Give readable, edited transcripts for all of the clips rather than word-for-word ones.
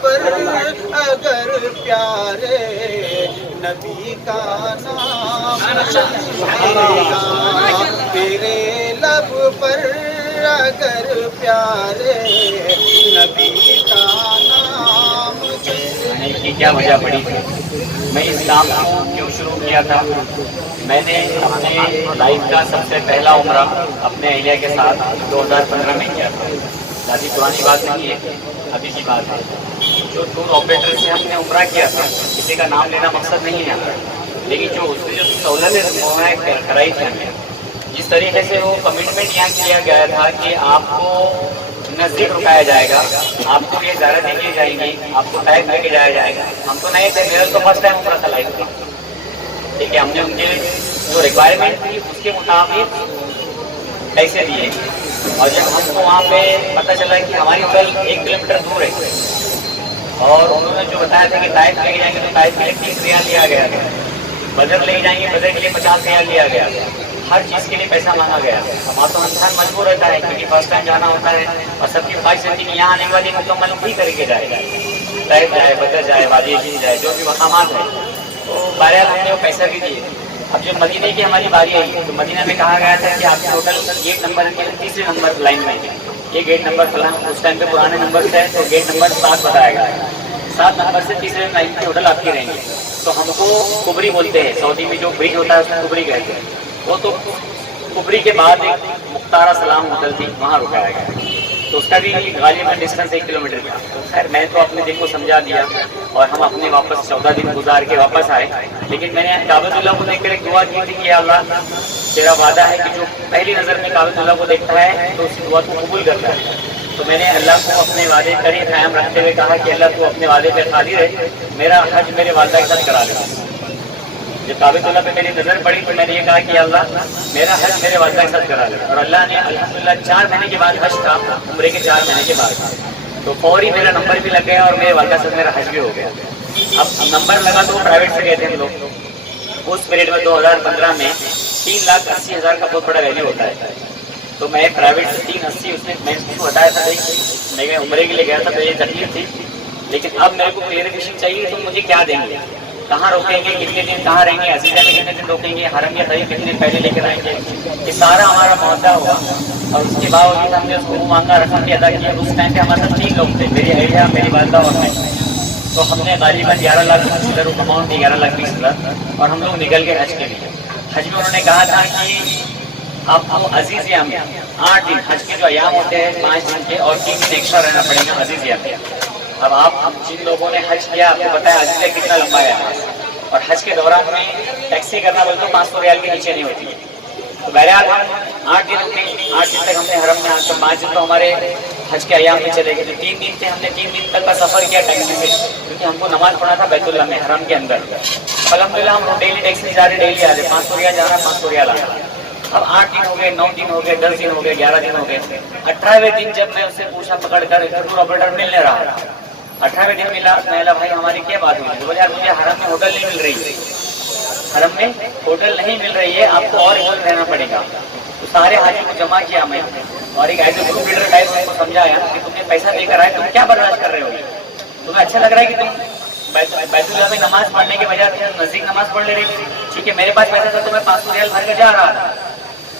پر اگر پیارے نبی کا نام چلے گا، تیرے لب پر اگر پیارے نبی کا نام چلے گا۔ کی کیا وجہ پڑی تھی؟ میں اسلام کو کیوں شروع کیا تھا؟ میں نے اپنے لائف کا سب سے پہلا عمرہ اپنے اہلیہ کے ساتھ 2015 میں کیا تھا۔ زیادہ پرانی بات نہیں ہے، ابھی کی بات ہے۔ جو ٹور آپریٹر سے ہم نے عمرہ کیا تھا، کسی کا نام لینا مقصد نہیں ہے، لیکن جو اس کی جو سہولتیں کرائی تھی ہمیں، جس طریقے سے وہ کمٹمنٹ یہاں کیا گیا تھا کہ آپ کو نزدیک رکایا جائے گا، آپ کو یہ زیارتیں کی جائیں گی، آپ کو ٹائم لے کے جایا جائے گا۔ ہم تو نئے تھے، میرا تو فرسٹ ٹائم عمرہ تھا لائف کا، ٹھیک ہے۔ ہم نے ان کے جو ریکوائرمنٹ تھی اس کے مطابق پیسے دیے، اور جب ہم کو وہاں پہ پتہ چلا کہ ہماری ہوٹل 1 کلومیٹر دور ہے، اور انہوں نے جو بتایا تھا کہ طائف لے کے جائیں گے تو طائف کے لیے 30 ریال لیا گیا تھا، بدر لے کے جائیں گے بدر کے لیے 50 ریال لیا گیا، ہر چیز کے لیے پیسہ مانگا گیا۔ ہمارا تو انسان مجبور رہتا ہے کیونکہ فرسٹ ٹائم جانا ہوتا ہے، اور سب کی خواہش رہتی ہے کہ یہاں آنے والی مکمل ہی کر کے جائے، طائف جائے، بدر جائے، وادی عجین جائے، جو بھی مقامات ہیں۔ تو بہرحال ہم نے وہ پیسہ بھی دیے۔ اب جب مدینے کی ہماری باری آئی تو مدینہ میں کہا گیا تھا کہ آپ کا hotel gate number 3 number line میں ہے، یہ گیٹ نمبر فلاں، اس ٹائم پہ پرانے نمبر سے ہے تو گیٹ نمبر 7 بتایا گیا ہے، 7 نمبر سے 3 لائن کی ہوٹل آپ کی رہیں گے۔ تو ہم کو کبری بولتے ہیں، سعودی میں جو برج ہوتا ہے اس کو کبری کہتے ہیں۔ وہ تو کبری کے بعد ایک مختارہ سلام ہوٹل تھی، وہاں رکایا گیا، تو اس کا بھی غالباً ڈسٹینس 1 کلومیٹر تھا۔ خیر میں تو اپنے دل کو سمجھا دیا اور ہم اپنے واپس 14 دن گزار کے واپس آئے، لیکن میں نے کعبۃ اللہ کو دیکھ کر ایک دعا کی تھی کہ یا اللہ تیرا وعدہ ہے کہ جو پہلی نظر میں کعبۃ اللہ کو دیکھتا ہے تو اس دعا کو قبول کرتا ہے۔ تو میں نے اللہ کو اپنے وعدے پر ہی قائم رکھتے ہوئے کہا کہ اللہ تو اپنے وعدے پہ قادر ہے، میرا حج میرے والدہ کے ساتھ کرا دے۔ جب کعبۃ اللہ پہ میری نظر پڑی تو میں نے یہ کہا کہ اللہ میرا حج میرے والدہ کے ساتھ کرا دے، اور اللہ نے الحمدللہ 4 مہینے کے بعد حج تھا، عمرے کے 4 مہینے کے بعد، تو فوری میرا نمبر بھی لگ گیا اور میرے والدہ سے میرا حج بھی ہو گیا۔ اب نمبر لگا تو وہ پرائیویٹ سے گئے تھے ہم لوگ، اس پیریڈ میں 2015 میں 3,80,000 کا بہت بڑا ویلیو ہوتا ہے، تو میں پرائیویٹ سے 380 اس نے میں اس کو بتایا تھا میں عمرے کے لیے گیا تھا تو یہ تکلیف تھی، لیکن اب میرے کو کلیئرفیشن چاہیے تو مجھے کیا دیں گے، کہاں روکیں گے، کتنے دن کہاں رہیں گے، عزیزہ میں کتنے دن روکیں گے، حرم یا قریب کتنے پہلے لے کر آئیں گے، یہ سارا ہمارا معاہدہ ہوا۔ اور اس کے باوجود ہم نے اس کو مانگا رقم بھی ادا کیا۔ اس ٹائم پہ ہمارے ساتھ 3 لوگ تھے، میری اہلیہ، میری والدہ اور میں، تو ہم نے غالباً 11,20,000 اماؤنٹ دی، 11,20,000، اور ہم لوگ نکل کے حج کے لیے۔ حج میں انہوں نے کہا تھا کہ آپ کو عزیز یا میں 8 دن حج کے جو ایام ہوتے ہیں 5 دن کے، اور 3 دن ایکسٹرا رہنا پڑے گا عزیز یا میں۔ اب آپ جن لوگوں نے حج کیا آپ کو بتایا عزیزہ کتنا لمبا ہے، اور حج کے دوران میں ٹیکسی کرنا بولے تو 500 ریال کے نیچے نہیں ہوتی ہے۔ تو بہرحال ہم 8 دن رکے، 8 دن تک ہم نے حرم میں، تو 5 دن تو ہمارے حج کے ایام میں چلے گئے، تو 3 دن تھے، ہم نے 3 دن تک کا سفر کیا ٹیکسی سے، کیونکہ ہم کو نماز پڑھنا تھا بیت اللہ میں حرم کے اندر۔ الحمدللہ ہم ڈیلی ٹیکسی جا رہے، ڈیلی آ رہے، 500 ریال جا رہا، 500 ریال آ رہا۔ اب 8 دن ہو گئے، 9 دن ہو گئے، 10 دن ہو گئے، 11 دن ہو گئے، 18ویں دن جب میں اس سے پوچھا پکڑ کر ٹور آپریٹر مل نہیں رہا، 18ویں دن ملا، میں بولا بھائی ہماری کیا بات ہوئی؟ بولے یار مجھے حرم میں ہوٹل نہیں مل رہی ہے، حرم میں ہوٹل نہیں مل رہی ہے، آپ کو اور ایک دن رہنا پڑے گا۔ تو سارے حاجی کو جمع کیا میں، اور ایک ایسے گروپ لیڈر ٹائپ ان کو سمجھایا کہ تم نے پیسہ دے کر آئے، تم کیا برداشت کر رہے ہو؟ تمہیں اچھا لگ رہا ہے کہ تم بیت اللہ میں نماز پڑھنے کے بجائے تم نزدیک نماز پڑھ لے رہی؟ ٹھیک ہے، میرے پاس پیسہ تھا تو میں 500 ریال بھر کے جا رہا تھا،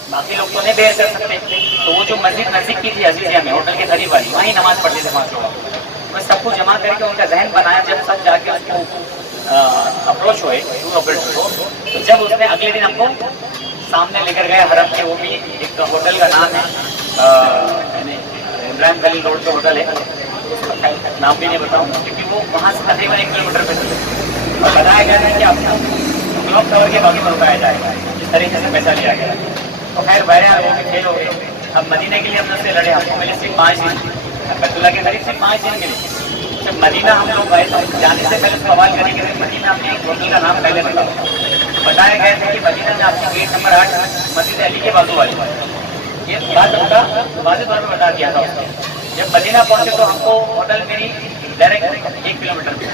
باقی لوگ تو نہیں بیئر کر سکتے۔ تو وہ جو مسجد نزدیک کی تھی عزیزیہ میں، ہوٹل کے قریب والی، وہیں نماز پڑھتے تھے 5 لوگ۔ میں سب کو جمع کر کے ان کا ذہن بنایا، جب سب جا کے اس کو اپروچ ہوئے ٹور آپریٹر کو، تو جب اس نے اگلے دن ہم کو سامنے لے کر گئے حرم کے، وہ بھی ایک ہوٹل کا نام ہے ابراہیم خلیل روڈ کا ہوٹل ہے، نام بھی نہیں بتاؤں کیونکہ وہ وہاں سے تقریباً 1 کلومیٹر پہ تھے، اور بتایا گیا تھا کہ آپ کو کلوک ٹاور کے باغی میں رکایا جائے گا، اس طریقے سے پیسہ لیا گیا۔ تو خیر بہرحال وہ بھی کھیل ہو گئے۔ اب مدینہ کے لیے ہم سے لڑے، ہم کو ملے صرف 5 دن، بیت اللہ کے قریب صرف 5 دن ملے۔ جب مدینہ ہم لوگ گئے تو جانے سے پہلے سوال کریں کہ مدینہ ہم نے ایک ہوٹل کا نام پہلے بتاؤ، بتایا گیا تھا کہ مدینہ میں آپ کو گیٹ نمبر 8 مسجد علی کے بازو والی، یہ بات ان کا واضح طور پہ بتا دیا تھا اس نے۔ جب مدینہ پہنچے تو ہم کو ہوٹل ملی ڈائریکٹ 1 کلومیٹر پہ،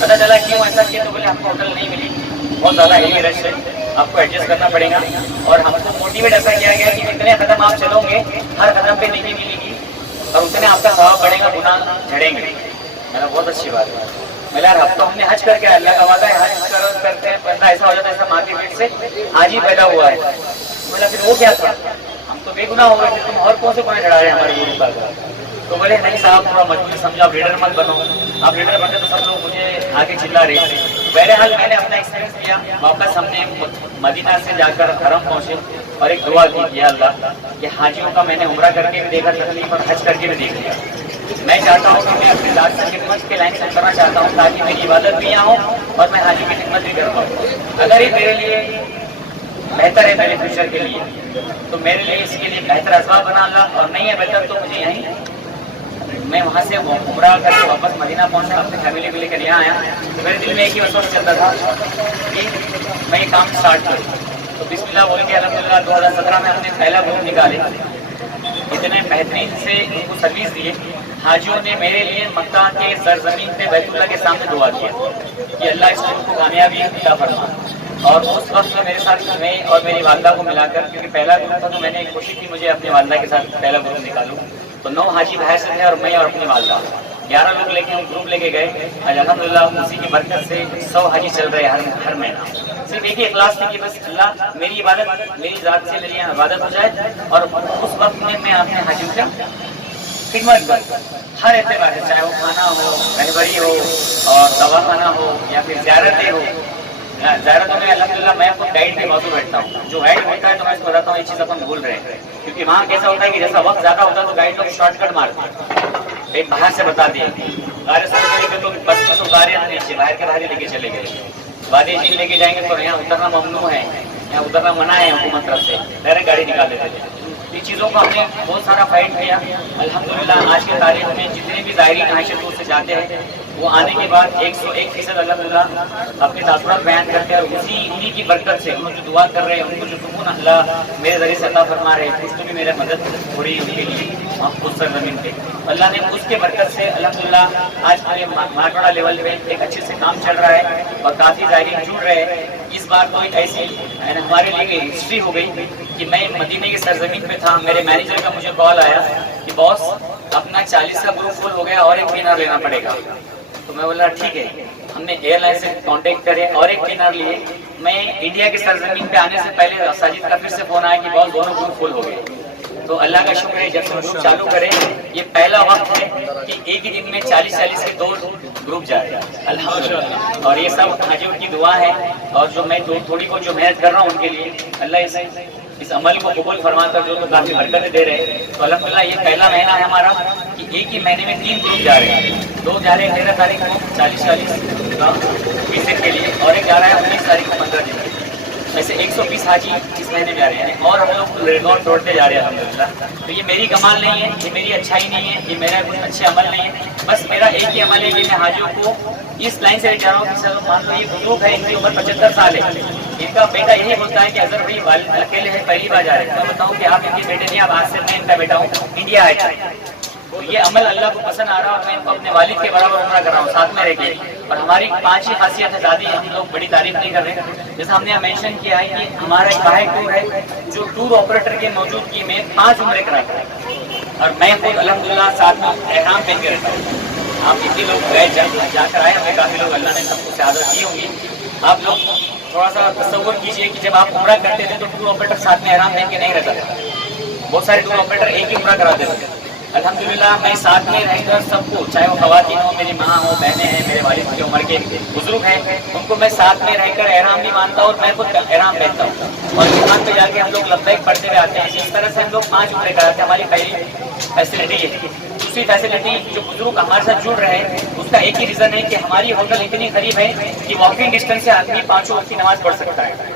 پتہ چلا کیوں ایسا کیا، تو بولے ہم کو ہوٹل نہیں ملی، بہت زیادہ ہیوی رش ہے، آپ کو ایڈجسٹ کرنا پڑے گا، اور ہم کو موٹیویٹ ایسا کیا گیا کہ جتنے قدم آپ چلو گے ہر قدم پہ نیکی ملے گی، اور اتنے آپ کا ثواب بڑھے گا، گناہ جھڑیں گے۔ मेरा बहुत अच्छी बात है। मेरा यार अब तो हमने हज करके अल्लाह का वादा है, हज करते हैं बंदा ऐसा हो जाता है ऐसा माँ के पेट से आज ही पैदा हुआ है। बोला फिर वो क्या था, हम तो बेगुनाह हो गए थे, तुम और कौन से गुनाह चढ़ा रहे हैं हमारे गुरु पर। तो बोले नहीं साहब थोड़ा मजबूत समझो, आप लीडर मत बनो, आप लीडर बनते तो सब लोग मुझे आगे चिल्ला रहे। बहरहाल मैंने अपना एक्सपीरियंस किया, वापस हमने मदीना से जाकर हरम पहुंचे और एक दुआ की कि अल्लाह कि हाजियों का मैंने उम्रा करके भी देखा तकलीफ और हज करके भी देख लिया। मैं चाहता हूँ कि मैं अपनी ज़ात से खिदमत के लाइन से करना चाहता हूँ ताकि मेरी इबादत भी यहाँ हो और मैं हाजी की खिदमत भी कर पाऊँ। अगर ये मेरे लिए बेहतर है मेरे फ्यूचर के लिए तो मेरे लिए इसके लिए बेहतर असबाब बना अल्लाह, और नहीं है बेहतर तो मुझे यहीं मैं वहाँ से उम्रा करके वापस मदीना पहुँचा, अपनी फैमिली को लेकर यहाँ आया। तो मेरे दिल में एक ही वसवसा चलता था कि मैं ये काम स्टार्ट करूँ। तो बिस्मिल्लाह बोल के अल्हम्दुलिल्लाह 2017 में हमने पहला ग्रुप निकाले, इतने बेहतरीन से उनको सर्विस दिए। हाजियों ने मेरे लिए मक्का के सरजमीन पे बैतुल्लाह के सामने दुआ किया कि अल्लाह इस ग्रुप को कामयाबी अता फरमा। और उस वक्त मेरे साथ मैं और मेरी वालदा को मिलाकर, क्योंकि पहला ग्रुप था तो मैंने कोशिश की मुझे अपनी वालदा के साथ पहला ग्रुप निकालूं, तो 9 हाजी भाई से थे और मैं और अपनी वालदा 11 लोग लेके हम ग्रुप लेके गए। आज अल्हम्दुलिल्लाह उसी की बरकत से 100 हाजी चल रहे हैं हर महीना। सिर्फ एक ही इखलास थी कि बस अल्लाह मेरी इबादत मेरी ज़ात से मेरी इबादत हो जाए, और उस वक्त में मैं अपने हाजियों का खिदमत कर हर एतबार से, चाहे वो खाना हो, रहबरी हो और दवाखाना हो या फिर ज़ियारतें हो। ज़ियारतों में अल्हम्दुलिल्लाह मैं आपको गाइड के बाजू बैठता हूँ, जो गाइड होता है तो मैं इसको बताता हूँ ये चीज़ अपन भूल रहे हैं, क्योंकि वहाँ कैसा होता है कि जैसा वक्त ज़्यादा होता है तो गाइड लोग शॉर्टकट मारते हैं, एक बाहर से बता दिए गारे से तो बस तो गारे नीचे बाहर के बाहर लेके चले गए। वादी झील लेके जाएंगे तो यहाँ उतरना ममनू है, यहाँ उतरना मना है हुकूमत तरफ से, डायरेक्ट गाड़ी निकाल देते थे। इन चीज़ों को हमने बहुत सारा फाइट किया। अल्हम्दुलिल्लाह आज की तारीख में जितने भी ज़ाहिरी आयशा दूर से जाते हैं वो आने के बाद 101% अल्हम्दुलिल्लाह अपने तासुरात बयान करते हैं, और उन्हीं की बरकत से उन्होंने जो दुआ कर रहे हैं, उनको जो सुकून अल्लाह मेरे ज़रिए से अता फरमा रहे हैं, उसमें भी मेरा मदद हो रही है उनके लिए उस सरज़मीन पे। अल्लाह ने उसके बरकत से अल्हम्दुलिल्लाह आज हमारे मारवाड़ा लेवल पे एक अच्छे से काम चल रहा है और काफ़ी ज़ाहिरीन जुड़ रहे हैं। इस बार तो एक ऐसी हमारे लिए हिस्ट्री हो गई कि मैं मदीने की सरजमीन पे था, मेरे मैनेजर का मुझे कॉल आया कि बॉस अपना 40 का ग्रुप फुल हो गया और एक ट्रेनर लेना पड़ेगा। तो मैं बोला ठीक है, हमने एयरलाइन से कांटेक्ट करे और एक ट्रेनर लिए। मैं इंडिया की सरजमीन पे आने से पहले साजिद का फिर से फोन आया कि बॉस दोनों ग्रुप फुल हो गए। तो अल्लाह का शुक्र है जब से ग्रुप चालू करें ये पहला वक्त है कि एक ही दिन में 40-40 के 2 ग्रुप जाए अल्हम्दुलिल्लाह। और ये सब हाजियों की दुआ है, और जो मैं थोड़ी को जो मेहनत कर रहा हूँ उनके लिए अल्लाह इस अमल को कबूल फरमाकर जो तो काफ़ी बरकतें दे रहे हैं। तो अल्हम्दुलिल्लाह ये पहला महीना है हमारा कि एक ही महीने में 3 ग्रुप जा रहे हैं। 2 जा रहे हैं 13 तारीख को 40-40 विजिट के लिए, और एक जा रहा है 19 तारीख को 15 दिन के लिए। ऐसे 120 हाजी इस महीने में आ रहे हैं और हम लोग रिकॉर्ड तोड़ते जा रहे हैं अल्हम्दुलिल्लाह। तो ये मेरी कमाल नहीं है, ये मेरी अच्छाई नहीं है, ये मेरा कुछ अच्छे अमल नहीं है, बस मेरा एक ही अमल है कि मैं हाजियों को इस लाइन से ले जा रहा हूँ कि सर मान लो ये बुजुर्ग है, इनकी उम्र 75 साल है, इनका बेटा यही बोलता है कि अजहर भाई वालिद अकेले हैं पहली बार जा रहे हैं। मैं बताऊँ कि आप इनके बेटे नहीं, आप आज से मैं इनका बेटा हूँ, इंडिया आया है। तो ये अमल अल्लाह को पसंद आ रहा है और मैं इनको अपने वालिद के बराबर उम्रा कर रहा हूँ साथ में रह के। और हमारी 5 ही खासियत है, ज़्यादा हम लोग बड़ी तारीफ नहीं कर रहे। जैसे हमने मेंशन किया है कि हमारा एक बाहर टूर है जो टूर ऑपरेटर की मौजूदगी में 5 उम्रे कराता है, और मैं खुद अल्हम्दुलिल्लाह साथ में एहराम पहन के रहता हूँ। आप कितने लोग गए जाकर आए हमें, काफ़ी लोग अल्लाह ने सबको सआदत दी होंगी। आप लोग थोड़ा सा तसव्वुर कीजिए कि जब आप उम्रा करते थे तो टूर ऑपरेटर साथ में एहराम पहन के नहीं रहता था, बहुत सारे टूर ऑपरेटर एक ही उम्रा कराते थे। अल्हम्दुलिल्लाह मैं साथ में रहकर सबको, चाहे वो ख़वातीन हो, मेरी माँ हो, बहनें हैं, मेरे वालिद की उम्र के बुजुर्ग हैं, उनको मैं साथ में रहकर एहराम भी मानता हूँ और मैं खुद एहराम पहनता हूँ। और दुकान पे जाके हम लोग लब्बैक पढ़ते हुए आते हैं। इस तरह से हम लोग 5 उम्रे कराते हैं। हमारी पहली फैसिलिटी है। दूसरी फैसिलिटी जो बुजुर्ग हमारे साथ जुड़ रहे हैं उसका एक ही रीज़न है कि हमारी होटल इतनी करीब है कि वॉकिंग डिस्टेंस से आदमी 5 वक्त की नमाज पढ़ सकता है।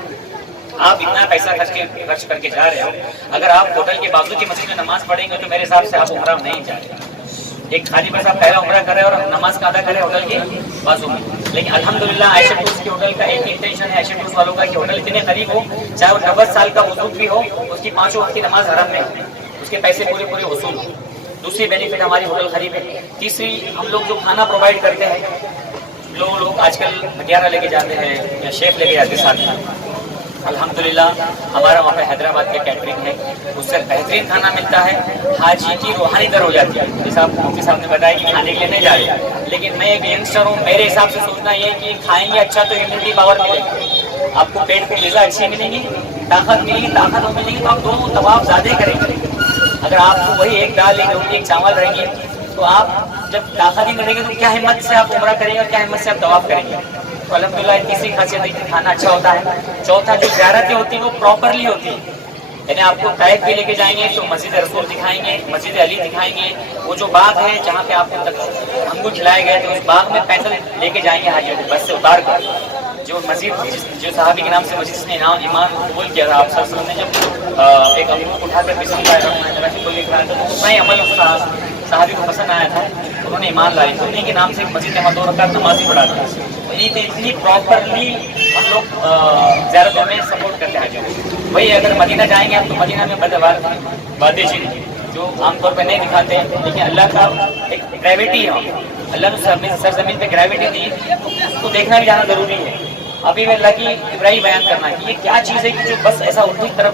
आप इतना पैसा खर्च करके जा रहे हो, अगर आप होटल के बाजू की मस्जिद में नमाज पढ़ेंगे तो मेरे हिसाब से आप उम्रा नहीं जा रहे। एक खाली पैसा पहला उम्रा करें और नमाज का अदा करें होटल के बाजू में। लेकिन अल्हम्दुलिल्लाह आयशा टूर्स के होटल का एक इंटेंशन है, आयशा टूर्स वालों का, कि होटल इतने करीब हो, चाहे वो 90 साल का बुजुर्ग भी हो, उसकी 5 वक्त की नमाज हरम में हो, उसके पैसे पूरे वसूल हो। दूसरी बेनिफिट हमारी होटल खरीब है। तीसरी, हम लोग जो खाना प्रोवाइड करते हैं, लोग आजकल हथियारा लेके जाते हैं या शेफ लेके जाते हैं साथ में, अल्हम्दुलिल्लाह हमारा वहाँ पे हैदराबाद का कैटरिंग है, उससे बेहतरीन खाना मिलता है। हाजी की रूहानी दर हो जाती है। जैसा मुफ्ती साहब ने बताया कि खाने के लिए नहीं जा रहे, लेकिन मैं एक यंगस्टर हूँ, मेरे हिसाब से सोचना ये है कि खाएंगे अच्छा तो इम्यूनिटी पावर मिलेगी, आपको पेट को ग़िज़ा अच्छी मिलेगी, ताकत मिलेगी, ताकत मिलेगी, तो आप दोनों तवाफ ज़्यादा करेंगे। अगर आपको वही एक दाल, एक रोटी, एक चावल रहेंगे तो आप जब ताकत ही नहीं रहेगी तो क्या हिम्मत से आप उम्रा करेंगे और क्या हिम्मत से आप तवाफ करेंगे। तो अल्हम्दुलिल्लाह तीसरी खासियत है कि खाना अच्छा होता है। चौथा, जो ज़ियारतें होती हैं वो प्रॉपरली होती है, यानी आपको ताइफ भी लेके जाएंगे तो मस्जिद रसूल दिखाएंगे, मस्जिद अली दिखाएंगे, वो जो बाग है जहाँ पे आपको हमको खिलाए गए थे उस बाग में पैदल लेके जाएंगे हाजियों को बस से उतार कर। जो मस्जिद जो साहबी के नाम से मस्जिद ने ईमान कबूल किया था, आप सब ने जब एक अमरूद उठाकर बिस्मिल्लाह बोल लिखा था तो उतना ही अमल साहबी को पसंद आया था, उन्होंने ईमान लाई, तो उन्हीं के नाम से मस्जिद में 2 रकात नमाज ही पढ़ा था। तो ये इतनी प्रॉपरली हम लोग ज़्यादातर में सपोर्ट करते हैं। वही अगर मदीना जाएंगे आप तो मदीना में बातें जो आमतौर पर नहीं दिखाते हैं, लेकिन अल्लाह का एक ग्रेविटी है, अल्लाह ने सरजमीन पे ग्रेविटी दी, उसको देखना भी जाना ज़रूरी है। अभी मैं अल्लाह की इब्राहिम बयान करना कि ये क्या चीज़ है कि जो बस ऐसा उल्टी तरफ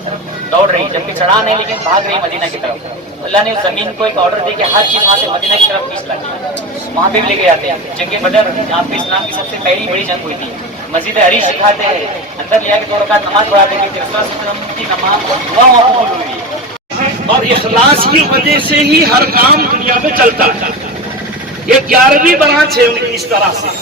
दौड़ रही, जबकि चढ़ान है लेकिन भाग रही मदीना की तरफ। अल्लाह ने उस ज़मीन को एक ऑर्डर दे के हर चीज़ वहाँ से मदीना की तरफ खींच लाती, वहाँ पे भी लेके जाते हैं। जंग बदर जहाँ पे इस्लाम की सबसे पहली बड़ी जंग हुई थी, मस्जिद अरीश सिखाते हैं, अंदर ले आके 2 रकात नमाज पढ़ाते हैं कि रसूल सल्लल्लाहु अलैहि वसल्लम की नमाज और दुआ वहाँ कबूल हुई है। और इखलास की वजह से ही हर काम दुनिया में चलता है। ये 11वीं ब्रांच है उनकी, इस तरह से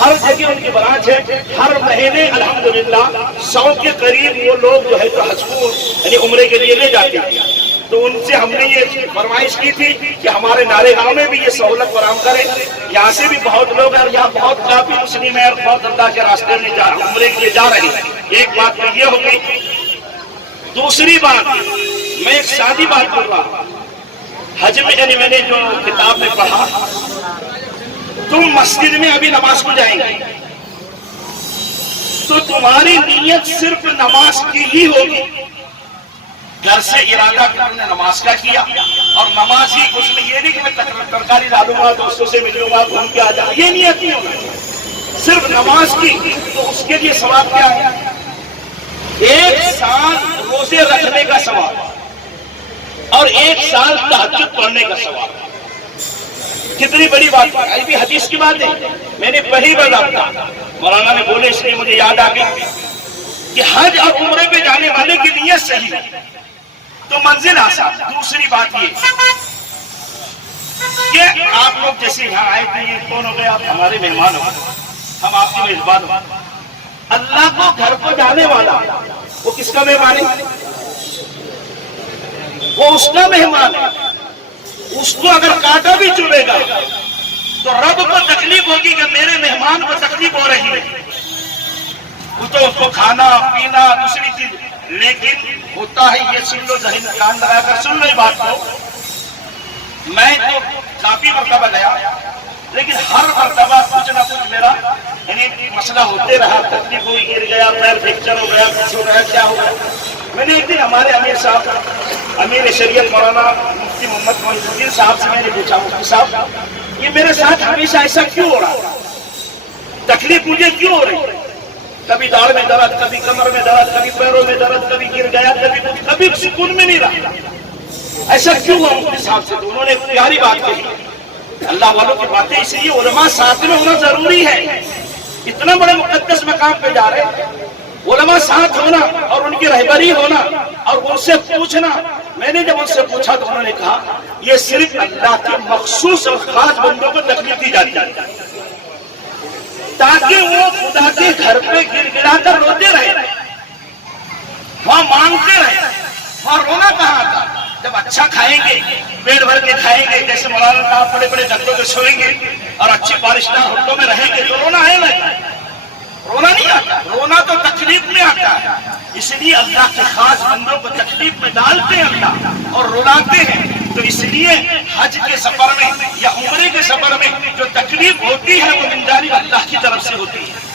हर जगह उनकी ब्रांच है। हर महीने अल्हम्दुलिल्लाह 100 के करीब वो लोग जो है तो हज को यानी उम्रे के लिए ले जाते हैं। तो उनसे हमने ये फरमाइश की थी कि हमारे नारे गांव में भी ये सहूलत फराहम करें। यहाँ से भी बहुत लोग हैं, यहाँ बहुत काफी मुस्लिम है और बहुत अल्लाह के रास्ते में उम्रे के लिए जा रहे हैं। एक बात तो ये हो गई। दूसरी बात, मैं एक सादी बात कर रहा हूँ, हज में यानी मैंने जो किताब में पढ़ा, तुम मस्जिद में अभी नमाज को जाएंगे तो तुम्हारी नीयत सिर्फ नमाज की ही होगी। घर से इरादा कि तुमने नमाज का किया और नमाज ही, कुछ में ये नहीं कि मैं तरकारी डालूंगा, दोस्तों से मिलूंगा, घूम के आ जाऊंगा, ये नियत नहीं होगा, सिर्फ नमाज की। तो उसके लिए सवाब क्या है? 1 साल रोजे रखने का सवाब और 1 साल तहज्जुद पढ़ने का सवाब। कितनी बड़ी बात है। अभी हदीस की बात है, मैंने पहली बार आपका मौलाना ने बोले इसलिए मुझे याद आ गई कि हज और उम्रे पे जाने वाले की नियत सही तो मंजिल आसान। दूसरी बात ये कि आप लोग जैसे यहाँ आए थे, ये कौन हो गए? आप हमारे मेहमान हो, हम आपके मेहमान हो। अल्लाह को घर को जाने वाला वो किसका मेहमान है? वो उसका मेहमान है। उसको अगर कांटा भी चुभेगा तो रब को तकलीफ होगी कि मेरे मेहमान को तकलीफ हो रही है। वो तो उसको खाना पीना दूसरी चीज, लेकिन होता है ये, सुन लो, जहन कान लगाकर सुन लो ये बात को। मैं तो काफी मरतबा गया, लेकिन हर मरतबा कुछ ना कुछ मेरा यानी मसला होते रहा, तकलीफ हुई, गिर गया, पैर फ्रैक्चर हो गया, कुछ हो गया, क्या हो गया। मैंने एक दिन हमारे अमीर साहब, अमीर शरीयत मौलाना मुफ्ती मोहम्मद मोइनुद्दीन साहब से मैंने पूछा, मुफ्ती साहब ये मेरे साथ हमेशा ऐसा क्यों हो रहा, तकलीफ मुझे क्यों हो रही? कभी दाढ़ में दर्द, कभी कमर में दर्द, कभी पैरों में दर्द, कभी गिर गया, कभी सुकून में नहीं रहा, ऐसा क्यों हुआ मुफ्ती साहब से? तो उन्होंने प्यारी बात कही, अल्लाह वालों की बातें, इसलिए उलमा साथ में होना जरूरी है। इतना बड़े मुकद्दस मकाम पे जा रहे हैं, उलमा साथ होना और उनकी रहबरी होना और उनसे पूछना। मैंने जब उनसे पूछा तो उन्होंने कहा ये सिर्फ अल्लाह के मखसूस और खास बंदों को तकलीफ दी जाती है ताकि वो खुदा के घर पे गिड़गिड़ा कर रोते रहे, वहां मांगते रहे। वहां रोना कहाँ था? जब अच्छा खाएंगे, पेट भर के खाएंगे, जैसे मौलाना साहब बड़े बड़े गद्दों पे सोएंगे और अच्छी बारिशदार होटलों में रहेंगे तो रोना है ना? रोना नहीं आता, रोना तो तकलीफ में आता है। इसलिए अल्लाह के खास बंदों को तकलीफ में डालते हैं अल्लाह और रुलाते हैं। तो इसलिए हज के सफर में या उम्रे के सफर में जो तकलीफ होती है वो मिंजारी अल्लाह की तरफ से होती है।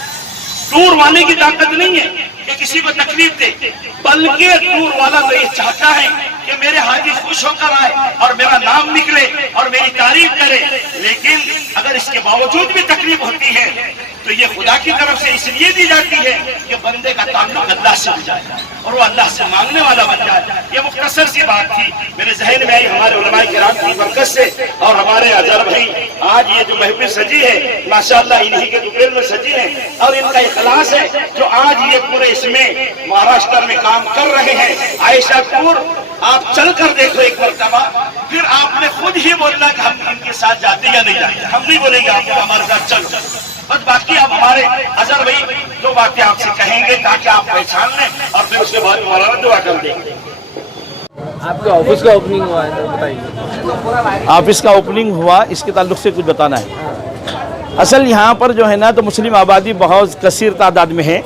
टूर वाले की ताकत नहीं है कि किसी को तकलीफ दे, बल्कि टूर वाला तो ये चाहता है कि मेरे हाजी खुश होकर आए और मेरा नाम निकले और मेरी तारीफ करे। लेकिन अगर इसके बावजूद भी तकलीफ होती है تو یہ خدا کی طرف سے اس لیے دی جاتی ہے کہ بندے کا تعلق اللہ سے ہو جائے اور وہ اللہ سے مانگنے والا بن جائے. یہ مختصر سی بات تھی میرے ذہن میں آئی ہمارے علماء کرام کی برکت سے. اور ہمارے اظہر بھائی آج یہ جو محفل سجی ہے ماشاءاللہ انہی کے دوپہر میں سجی ہے اور ان کا اخلاص ہے جو آج یہ پورے اس میں مہاراشٹر میں کام کر رہے ہیں. عائشہ پور آپ چل کر دیکھو ایک مرتبہ, پھر آپ نے خود ہی بولنا کہ ہم ان کے ساتھ جاتے یا نہیں جاتے. ہم نہیں بولیں گے آپ کو ہمارے ساتھ چلو, بس باقی آپ ہمارے اظہر بھائی دو باتیں آپ سے کہیں گے تاکہ آپ پہچان لیں اور پھر اس کے بعد مولانا دعا کر دیں گے. آپ کے آفس کا اوپننگ ہوا ہے تو بتائیے. آفس کا اوپننگ ہوا, اس کے تعلق سے کچھ بتانا ہے. اصل یہاں پر جو ہے نا تو مسلم آبادی بہت کثیر تعداد میں ہے,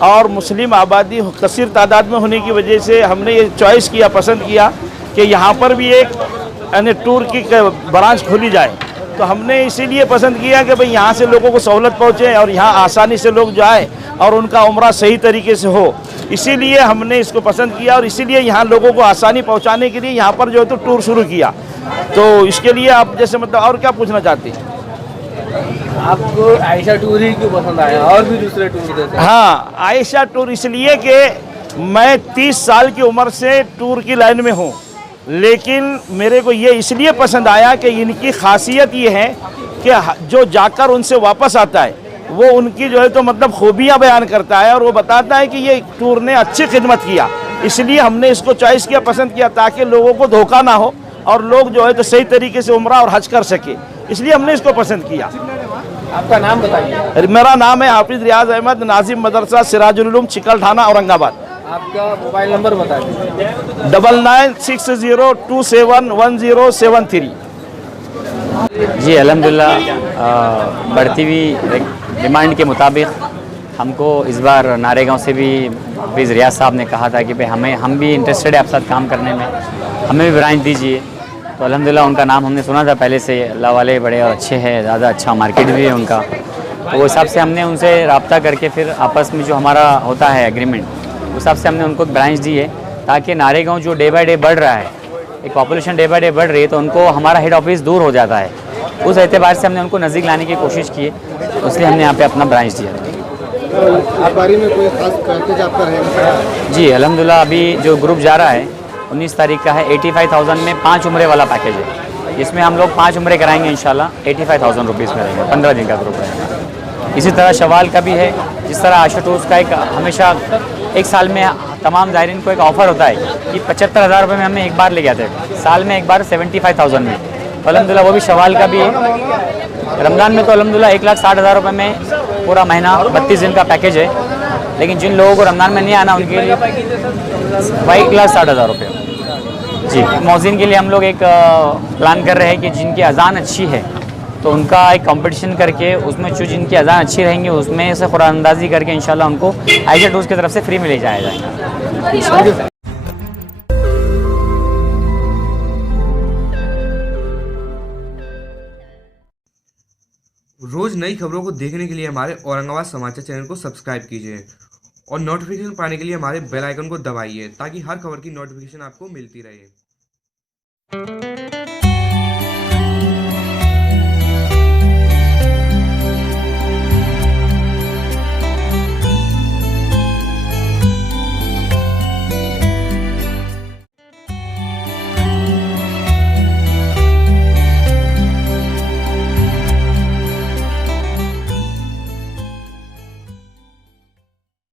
اور مسلم آبادی کثیر تعداد میں ہونے کی وجہ سے ہم نے یہ چوائس کیا, پسند کیا کہ یہاں پر بھی ایک یعنی ٹور کی برانچ کھولی جائے. تو ہم نے اسی لیے پسند کیا کہ بھئی یہاں سے لوگوں کو سہولت پہنچے اور یہاں آسانی سے لوگ جائیں اور ان کا عمرہ صحیح طریقے سے ہو. اسی لیے ہم نے اس کو پسند کیا اور اسی لیے یہاں لوگوں کو آسانی پہنچانے کے لیے یہاں پر جو ہے تو ٹور شروع کیا. تو اس کے لیے آپ جیسے مطلب اور کیا پوچھنا چاہتے ہیں؟ آپ کو عائشہ ٹور ہی کیوں پسند آیا, اور بھی دوسرے ٹور دیتے ہیں؟ ہاں, عائشہ ٹور اس لیے کہ میں 30 سال کی عمر سے ٹور کی لائن میں ہوں, لیکن میرے کو یہ اس لیے پسند آیا کہ ان کی خاصیت یہ ہے کہ جو جا کر ان سے واپس آتا ہے وہ ان کی جو ہے تو مطلب خوبیاں بیان کرتا ہے اور وہ بتاتا ہے کہ یہ ٹور نے اچھی خدمت کیا. اس لیے ہم نے اس کو چوائس کیا, پسند کیا تاکہ لوگوں کو دھوکہ نہ ہو اور لوگ جو ہے تو صحیح طریقے سے عمرہ اور حج کر سکے. اس لیے ہم نے اس کو پسند کیا. آپ کا نام بتائیے. میرا نام ہے حافظ ریاض احمد, ناظم مدرسہ سراج العلوم چکل تھانہ اورنگ آباد. آپ کا موبائل نمبر بتائیے. 9960271073. جی الحمدللہ بڑھتی ہوئی ڈیمانڈ کے مطابق ہم کو اس بار نارے گاؤں سے بھی حافظ ریاض صاحب نے کہا تھا کہ بھئی ہم بھی انٹرسٹڈ ہے آپ ساتھ کام کرنے میں, ہمیں بھی برانچ دیجیے. تو الحمدللہ ان کا نام ہم نے سنا تھا پہلے سے, اللہ والے بڑے اور اچھے ہیں, زیادہ اچھا مارکیٹ بھی ہے ان کا. تو وہ حساب سے ہم نے ان سے رابطہ کر کے پھر آپس میں جو ہمارا ہوتا ہے ایگریمنٹ, اس حساب سے ہم نے ان کو ایک برانچ دی ہے تاکہ نارے گاؤں جو ڈے بائی ڈے بڑھ رہا ہے, ایک پاپولیشن ڈے بائی ڈے بڑھ رہی ہے, تو ان کو ہمارا ہیڈ آفس دور ہو جاتا ہے. اس اعتبار سے ہم نے ان کو نزدیک لانے کی کوشش کی ہے, اس لیے ہم نے یہاں پہ اپنا برانچ دیا. آپ باری میں کوئی خاص پیکیج آپ کا رہے گا؟ جی الحمدللہ ابھی جو گروپ جا رہا ہے 19 تاریخ کا ہے, 85,000 میں 5 عمرے والا پیکیج ہے, جس میں ہم لوگ 5 عمرے کرائیں گے انشاءاللہ. 85,000 روپیز میں رہیں گے, 15 دن کا گروپ رہے گا. اسی طرح شوال کا بھی ہے, جس طرح عائشہ ٹورز کا ایک ہمیشہ ایک سال میں تمام زائرین کو ایک آفر ہوتا ہے کہ 75,000 روپے میں ہمیں ایک بار لے جاتے ہیں, سال میں ایک بار 75,000 میں. الحمدللہ وہ بھی شوال کا بھی ہے. رمضان میں تو الحمدللہ 1,60,000 روپے میں پورا مہینہ 32 دن کا پیکیج ہے, لیکن جن لوگوں کو رمضان میں نہیں آنا ان کے لیے 1,60,000 روپے. جی مؤذن کے لیے ہم لوگ ایک پلان کر رہے ہیں کہ جن کی اذان اچھی ہے تو ان کا ایک کمپٹیشن کر کے اس میں جو جن کی اذان اچھی رہیں گی اس میں سے قرآن اندازی کر کے انشاءاللہ ان کو عائشہ ٹورز کی طرف سے فری میں لے جایا جائے گا. روز نئی خبروں کو دیکھنے کے لیے ہمارے اورنگ آباد سماچار چینل کو سبسکرائب کیجیے اور نوٹیفیکیشن پانے کے لیے ہمارے بیل آئیکن کو دبائیے تاکہ ہر خبر کی نوٹیفیکیشن آپ کو ملتی رہے.